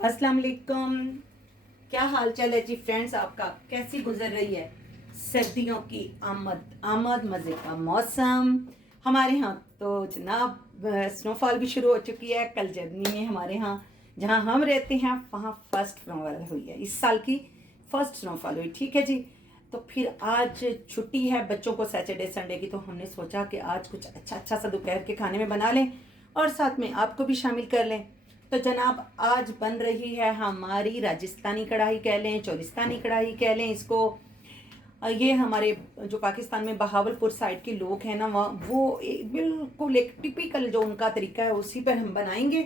अस्सलाम वालेकुम। क्या हाल चाल है जी फ्रेंड्स, आपका कैसी गुजर रही है सर्दियों की आमद आमद मज़े का मौसम। हमारे यहाँ तो जनाब स्नोफॉल भी शुरू हो चुकी है। कल जर्नी में हमारे यहाँ जहाँ हम रहते हैं वहाँ फर्स्ट स्नोफॉल हुई है, इस साल की फर्स्ट स्नोफॉल हुई। ठीक है जी। तो फिर आज छुट्टी है बच्चों को सैटरडे संडे की, तो हमने सोचा कि आज कुछ अच्छा अच्छा सा दोपहर के खाने में बना लें और साथ में आपको भी शामिल कर लें। तो जनाब आज बन रही है हमारी राजस्थानी कढ़ाई कह लें, चोलिस्तानी कढ़ाई कह लें इसको। ये हमारे जो पाकिस्तान में बहावलपुर साइड के लोग हैं ना, वो बिल्कुल एक टिपिकल जो उनका तरीका है उसी पर हम बनाएंगे।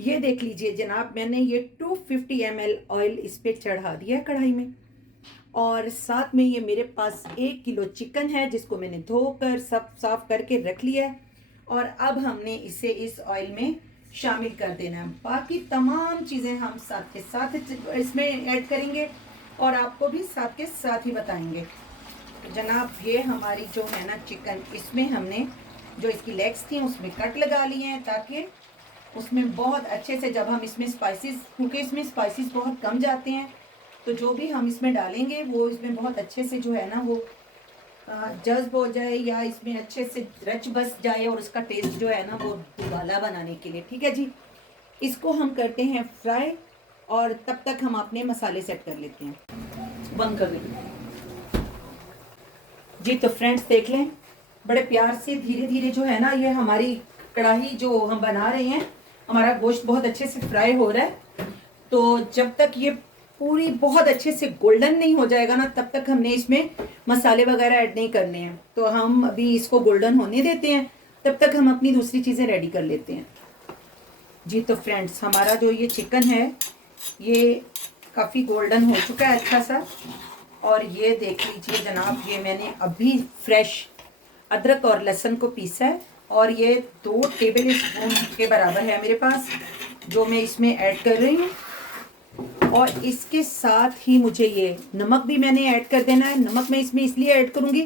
ये देख लीजिए जनाब, मैंने ये 250 ml ऑयल इस पर चढ़ा दिया है कढ़ाई में, और साथ में ये मेरे पास 1 किलो चिकन है जिसको मैंने धोकर सब साफ करके रख लिया है। और अब हमने इसे इस ऑयल में शामिल कर देना है। बाकी तमाम चीज़ें हम साथ के साथ इसमें ऐड करेंगे और आपको भी साथ के साथ ही बताएंगे। तो जनाब ये हमारी जो है ना चिकन, इसमें हमने जो इसकी लेग्स थी उसमें कट लगा लिए हैं ताकि उसमें बहुत अच्छे से जब हम इसमें स्पाइसेस, क्योंकि इसमें स्पाइसेस बहुत कम जाते हैं, तो जो भी हम इसमें डालेंगे वो इसमें बहुत अच्छे से जो है ना वो जज्ब हो जाए या इसमें अच्छे से रच बस जाए और उसका टेस्ट जो है ना वो दुबाला बनाने के लिए। ठीक है जी। इसको हम करते हैं फ्राई और तब तक हम अपने मसाले सेट कर लेते हैं। बंद कर देते जी। तो फ्रेंड्स देख लें, बड़े प्यार से धीरे धीरे जो है ना ये हमारी कढ़ाई जो हम बना रहे हैं, हमारा गोश्त बहुत अच्छे से फ्राई हो रहा है। तो जब तक ये पूरी बहुत अच्छे से गोल्डन नहीं हो जाएगा ना, तब तक हमने इसमें मसाले वगैरह ऐड नहीं करने हैं। तो हम अभी इसको गोल्डन होने देते हैं, तब तक हम अपनी दूसरी चीज़ें रेडी कर लेते हैं जी। तो फ्रेंड्स हमारा जो ये चिकन है ये काफ़ी गोल्डन हो चुका है अच्छा सा। और ये देख लीजिए जनाब, ये मैंने अभी फ्रेश अदरक और लहसुन को पीसा है और ये 2 टेबल स्पून के बराबर है मेरे पास, जो मैं इसमें ऐड कर रही हूँ। और इसके साथ ही मुझे ये नमक भी मैंने ऐड कर देना है। नमक मैं इसमें इसलिए ऐड करूँगी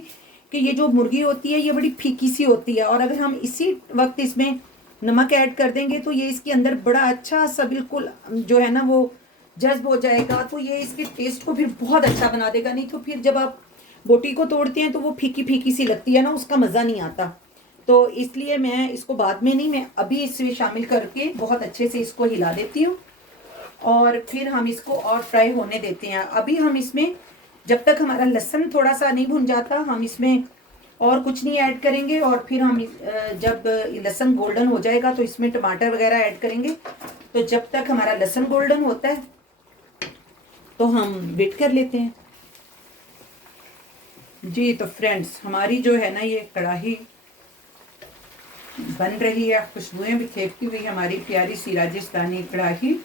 कि ये जो मुर्गी होती है ये बड़ी फीकी सी होती है, और अगर हम इसी वक्त इसमें नमक ऐड कर देंगे तो ये इसके अंदर बड़ा अच्छा सा बिल्कुल जो है ना वो जज्ब हो जाएगा, तो ये इसके टेस्ट को फिर बहुत अच्छा बना देगा। नहीं तो फिर जब आप बोटी को तोड़ते हैं तो वो फीकी फीकी सी लगती है ना, उसका मज़ा नहीं आता। तो इसलिए मैं इसको बाद में नहीं, मैं अभी इसमें शामिल करके बहुत अच्छे से इसको हिला देती हूँ और फिर हम इसको और फ्राई होने देते हैं। अभी हम इसमें जब तक हमारा लहसुन थोड़ा सा नहीं भुन जाता हम इसमें और कुछ नहीं ऐड करेंगे, और फिर हम जब लहसुन गोल्डन हो जाएगा तो इसमें टमाटर वगैरह ऐड करेंगे। तो जब तक हमारा लहसुन गोल्डन होता है तो हम वेट कर लेते हैं जी। तो फ्रेंड्स हमारी जो है ना ये कढ़ाई बन रही है, खुशबुएं बिखेरती हुई हमारी प्यारी सी राजस्थानी कढ़ाई।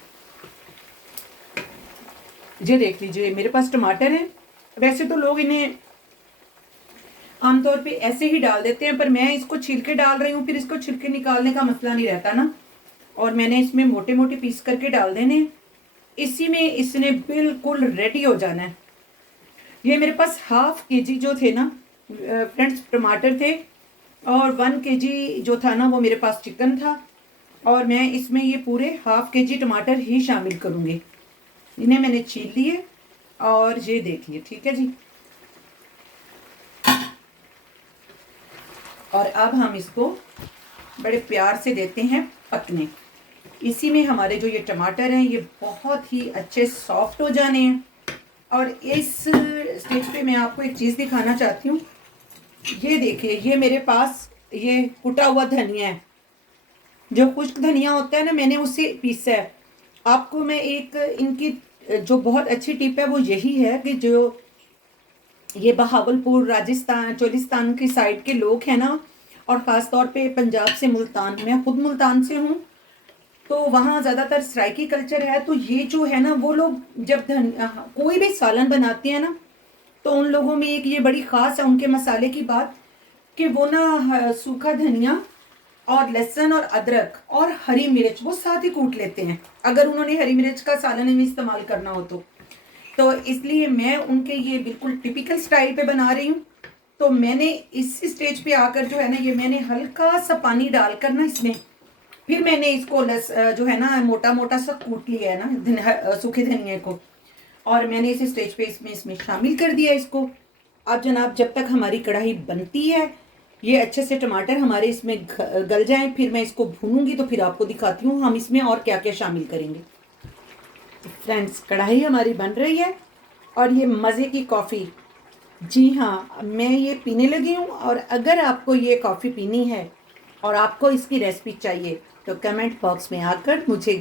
ये देख लीजिए मेरे पास टमाटर हैं। वैसे तो लोग इन्हें आमतौर पे ऐसे ही डाल देते हैं, पर मैं इसको छिलके डाल रही हूँ, फिर इसको छिलके निकालने का मसला नहीं रहता ना, और मैंने इसमें मोटे मोटे पीस करके डाल देने। इसी में इसने बिल्कुल रेडी हो जाना है। ये मेरे पास ½ kg जो थे ना फ्रेंड्स टमाटर थे, और 1 kg जो था ना वो मेरे पास चिकन था, और मैं इसमें ये पूरे ½ kg टमाटर ही शामिल करूँगी। इन्हें मैंने छील लिए और ये देखिए। ठीक है जी। और अब हम इसको बड़े प्यार से देते हैं पकने। इसी में हमारे जो ये टमाटर हैं ये बहुत ही अच्छे सॉफ्ट हो जाने हैं। और इस स्टेज पे मैं आपको एक चीज़ दिखाना चाहती हूँ। ये देखिए, ये मेरे पास ये कुटा हुआ धनिया है, जो खुश्क धनिया होता है ना, मैंने उसे पीसा है। आपको मैं एक इनकी जो बहुत अच्छी टिप है वो यही है कि जो ये बहावलपुर राजस्थान चोलिस्तान की साइड के लोग हैं ना, और ख़ास तौर पे पंजाब से मुल्तान, मैं खुद मुल्तान से हूँ, तो वहाँ ज़्यादातर सराइकी कल्चर है। तो ये जो है ना वो लोग जब कोई भी सालन बनाते हैं ना, तो उन लोगों में एक ये बड़ी ख़ास है उनके मसाले की बात कि वो ना सूखा धनिया और लहसुन और अदरक और हरी मिर्च वो साथ ही कूट लेते हैं, अगर उन्होंने हरी मिर्च का सालन में इस्तेमाल करना हो तो इसलिए मैं उनके ये बिल्कुल टिपिकल स्टाइल पे बना रही हूँ। तो मैंने इस स्टेज पे आकर जो है ना ये मैंने हल्का सा पानी डालकर ना इसमें फिर मैंने इसको जो है ना मोटा मोटा सा कूट लिया है ना सूखे धनिया को, और मैंने इसे स्टेज पे इसमें शामिल कर दिया इसको। अब जनाब जब तक हमारी कढ़ाई बनती है, ये अच्छे से टमाटर हमारे इसमें गल जाएं, फिर मैं इसको भूनूंगी तो फिर आपको दिखाती हूँ हम इसमें और क्या क्या शामिल करेंगे। तो फ्रेंड्स कढ़ाई हमारी बन रही है और ये मज़े की कॉफ़ी, जी हाँ मैं ये पीने लगी हूँ। और अगर आपको ये कॉफ़ी पीनी है और आपको इसकी रेसिपी चाहिए तो कमेंट बॉक्स में आकर मुझे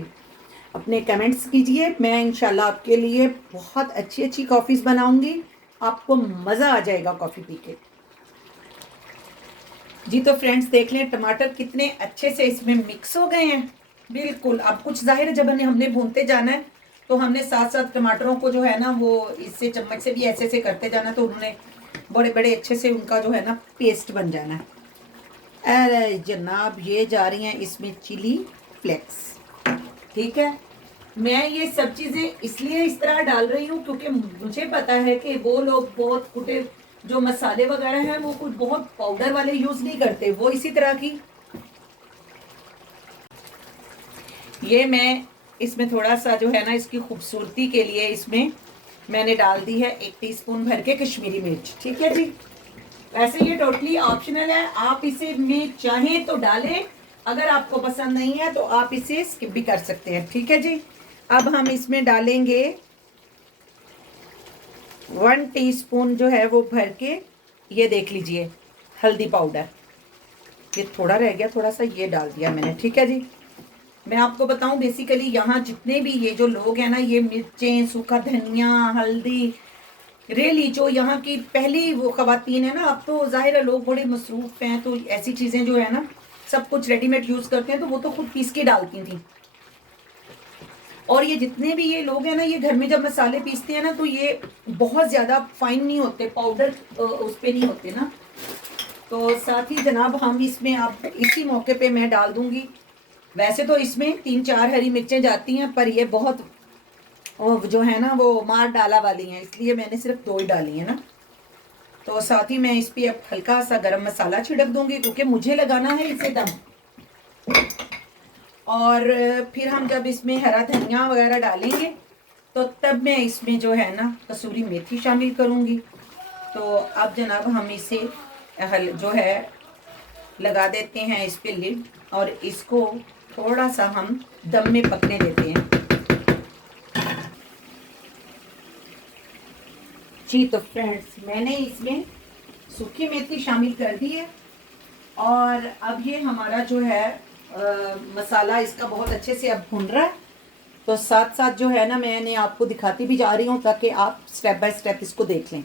अपने कमेंट्स कीजिए। मैं इंशाल्लाह आपके लिए बहुत अच्छी अच्छी कॉफ़ीज़ बनाऊंगी, आपको मज़ा आ जाएगा कॉफ़ी पी के। जी तो फ्रेंड्स देख लें टमाटर कितने अच्छे से इसमें मिक्स हो गए हैं बिल्कुल। अब कुछ जाहिर है जब हमने भूनते जाना है तो हमने साथ साथ टमाटरों को जो है ना वो इससे चम्मच से भी ऐसे ऐसे करते जाना, तो उन्होंने बड़े बड़े अच्छे से उनका जो है ना पेस्ट बन जाना है। अरे जनाब ये जा रही हैं इसमें चिली फ्लेक्स, ठीक है। मैं ये सब चीज़ें इसलिए इस तरह डाल रही हूँ क्योंकि मुझे पता है कि वो लोग बहुत कुटे जो मसाले वगैरह हैं वो कुछ बहुत पाउडर वाले यूज़ नहीं करते, वो इसी तरह की। ये मैं इसमें थोड़ा सा जो है ना इसकी खूबसूरती के लिए इसमें मैंने डाल दी है 1 टीस्पून भर के कश्मीरी मिर्च, ठीक है जी। वैसे ये टोटली ऑप्शनल है, आप इसे में चाहें तो डालें, अगर आपको पसंद नहीं है तो आप इसे स्किप भी कर सकते हैं, ठीक है जी। अब हम इसमें डालेंगे 1 टीस्पून जो है वो भर के, ये देख लीजिए हल्दी पाउडर, ये थोड़ा रह गया थोड़ा सा, ये डाल दिया मैंने, ठीक है जी। मैं आपको बताऊं बेसिकली यहाँ जितने भी ये जो लोग हैं ना, ये मिर्चें, सूखा धनिया, हल्दी, रियली जो यहाँ की पहली वो खवातीन है ना, अब तो जाहिर है लोग बड़े मसरूफ हैं तो ऐसी चीज़ें जो है ना सब कुछ रेडीमेड यूज़ करते हैं, तो वो तो खुद पीस के डालती थी। और ये जितने भी ये लोग हैं ना, ये घर में जब मसाले पीसते हैं ना तो ये बहुत ज़्यादा फाइन नहीं होते, पाउडर उस पर नहीं होते ना। तो साथ ही जनाब हम इसमें आप इसी मौके पे मैं डाल दूंगी, वैसे तो इसमें 3-4 हरी मिर्चें जाती हैं पर ये बहुत जो है ना वो मार डाला वाली हैं, इसलिए मैंने सिर्फ 2 ही डाली है ना। तो साथ ही मैं इस पर अब हल्का सा गरम मसाला छिड़क दूंगी क्योंकि मुझे लगाना है इसे दम। और फिर हम जब इसमें हरा धनिया वगैरह डालेंगे तो तब मैं इसमें जो है ना कसूरी मेथी शामिल करूँगी। तो अब जनाब हम इसे जो है लगा देते हैं इस पे लिड, और इसको थोड़ा सा हम दम में पकने देते हैं। जी तो फ्रेंड्स मैंने इसमें सूखी मेथी शामिल कर दी है, और अब ये हमारा जो है मसाला इसका बहुत अच्छे से अब भुन रहा है। तो साथ साथ जो है ना मैंने आपको दिखाती भी जा रही हूँ ताकि आप स्टेप बाय स्टेप इसको देख लें।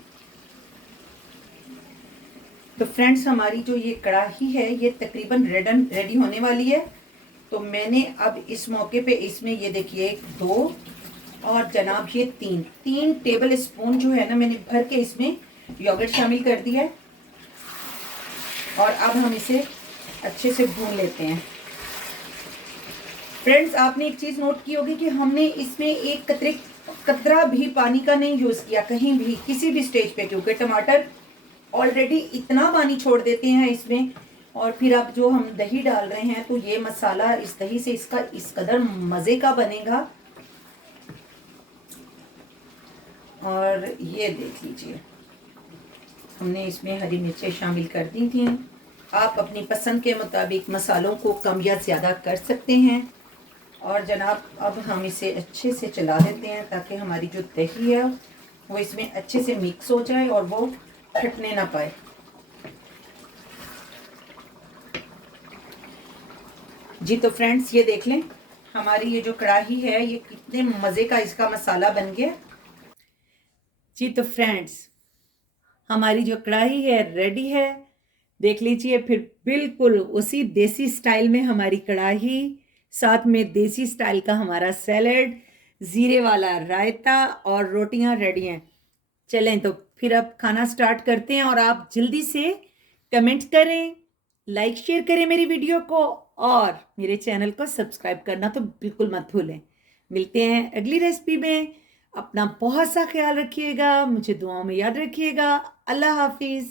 तो फ्रेंड्स हमारी जो ये कढ़ाई है ये तकरीबन रेडी होने वाली है। तो मैंने अब इस मौके पे इसमें ये देखिए 2 और जनाब ये 3 टेबल स्पून जो है ना मैंने भर के इसमें योगर्ट शामिल कर दिया है, और अब हम इसे अच्छे से भून लेते हैं। फ्रेंड्स आपने एक चीज़ नोट की होगी कि हमने इसमें एक कतरा भी पानी का नहीं यूज़ किया कहीं भी किसी भी स्टेज पे, क्योंकि टमाटर ऑलरेडी इतना पानी छोड़ देते हैं इसमें। और फिर अब जो हम दही डाल रहे हैं तो ये मसाला इस दही से इसका इस कदर मज़े का बनेगा। और ये देख लीजिए हमने इसमें हरी मिर्चें शामिल कर दी थी, आप अपनी पसंद के मुताबिक मसालों को कम या ज़्यादा कर सकते हैं। और जनाब अब हम इसे अच्छे से चला देते हैं ताकि हमारी जो दही है वो इसमें अच्छे से मिक्स हो जाए और वो फटने ना पाए। जी तो फ्रेंड्स ये देख लें हमारी ये जो कढ़ाई है ये कितने मज़े का इसका मसाला बन गया। जी तो फ्रेंड्स हमारी जो कढ़ाई है रेडी है, देख लीजिए फिर बिल्कुल उसी देसी स्टाइल में हमारी कढ़ाई, साथ में देसी स्टाइल का हमारा सैलेड, ज़ीरे वाला रायता और रोटियां रेडी हैं। चलें तो फिर अब खाना स्टार्ट करते हैं, और आप जल्दी से कमेंट करें, लाइक शेयर करें मेरी वीडियो को, और मेरे चैनल को सब्सक्राइब करना तो बिल्कुल मत भूलें। मिलते हैं अगली रेसिपी में, अपना बहुत सा ख्याल रखिएगा, मुझे दुआओं में याद रखिएगा। अल्लाह हाफिज़।